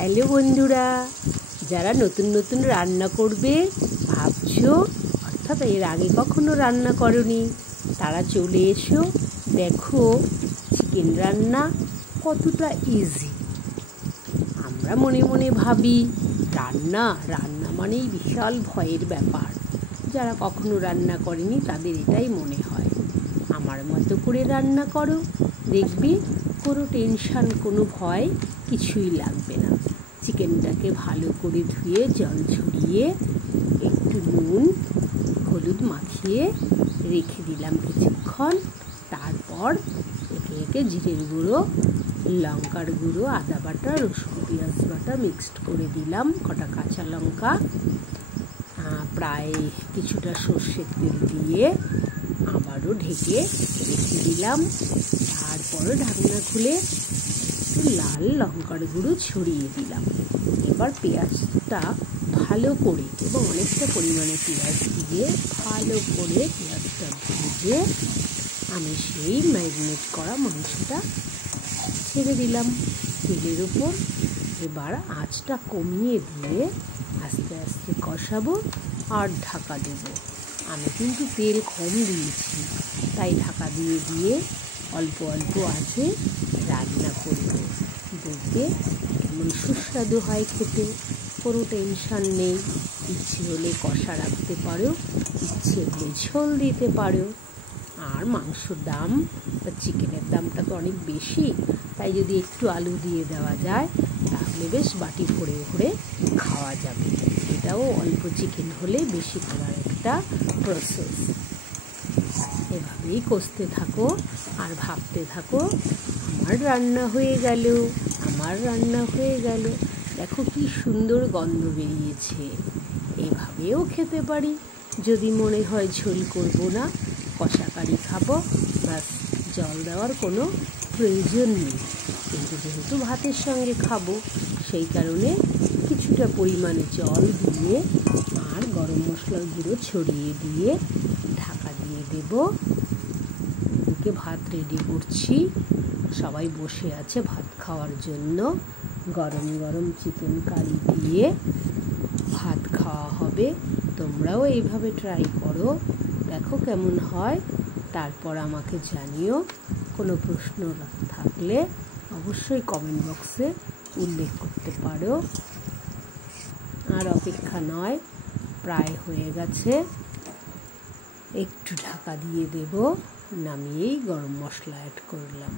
Hello বন্ধুরা, যারা নতুন নতুন রান্না করবে ভাবছো, অর্থাৎ এর আগে কখনো রান্না করনি, তারা চলে এসো। দেখো চিকেন রান্না কতটা ইজি। আমরা মনে মনে ভাবি রান্না মানেই বিশাল ভয়ের ব্যাপার। যারা কখনো রান্না করেনি তাদের এটাই মনে হয়। আমার মতো করে রান্না করো, দেখবি কোনো টেনশান, কোনো ভয় কিছুই লাগবে না। চিকেনটাকে ভালো করে ধুয়ে জল ঝরিয়ে একটু নুন হলুদ মাখিয়ে রেখে দিলাম কিছুক্ষণ। তারপর একে একে জিরের গুঁড়ো, লঙ্কার গুঁড়ো, আদা বাটা, রসুন পেঁয়াজ বাটা মিক্সড করে দিলাম, কটা কাঁচা লঙ্কা, প্রায় কিছুটা সর্ষের তেল দিয়ে আবারও ঢেকে রেখে দিলাম। তারপরে ঢাকনা খুলে একটু লাল লঙ্কার গুঁড়ো ছড়িয়ে দিলাম। এবার পেঁয়াজটা ভালো করে এবং অনেকটা পরিমাণে পেঁয়াজ দিয়ে ভালো করে পেঁয়াজটা ভেজে আমি সেই ম্যারিনেট করা মাংসটা ছেড়ে দিলাম তেলের উপর। এবার আঁচটা কমিয়ে দিয়ে আস্তে আস্তে কষাবো আর ঢাকা দেব। আমি কিন্তু তেল কম দিয়েছি, তাই ঢাকা দিয়ে দিয়ে অল্প অল্প আঁচে রান্না করব। দেখবে কেমন সুস্বাদু হয় খেতে, কোনো টেনশান নেই। ইচ্ছে হলে কষা রাখতে পারো, ইচ্ছে হলে ঝোল দিতে পারো। আর মাংসর দাম বা চিকেনের দামটা তো অনেক বেশি, তাই যদি একটু আলু দিয়ে দেওয়া যায় তাহলে বেশ বাটি ভরে ভরে খাওয়া যাবে। এটাও অল্প চিকেন হলে বেশি করার একটা প্রসেস। এভাবেই কষতে থাকো আর ভাবতে থাকো আমার রান্না হয়ে গেল, আমার রান্না হয়ে গেল। দেখো কি সুন্দর গন্ধ বেরিয়েছে। এভাবেও খেতে পারি। যদি মনে হয় ঝোল করব না, কষা কারি খাবো, ব্যাস জল দেওয়ার কোনো প্রয়োজন নেই। কিন্তু যেহেতু ভাতের সঙ্গে খাবো, সেই কারণে কিছুটা পরিমাণে জল দিয়ে আর গরম মশলার গুঁড়ো ছড়িয়ে দিয়ে ঢাকা দিয়ে দেব। এদিকে ভাত রেডি করছি, সবাই বসে আছে ভাত খাওয়ার জন্য। গরম গরম চিকেন কারি দিয়ে ভাত খাওয়া হবে। তোমরাও এইভাবে ট্রাই করো, দেখো কেমন হয়। তারপর আমাকে জানিও। কোনো প্রশ্ন থাকলে অবশ্যই কমেন্ট বক্সে উল্লেখ করতে পারো। আর অপেক্ষা নয়, প্রায় হয়ে গেছে। একটু ঢাকা দিয়ে দেব, নামিয়েই গরম মশলা অ্যাড করলাম।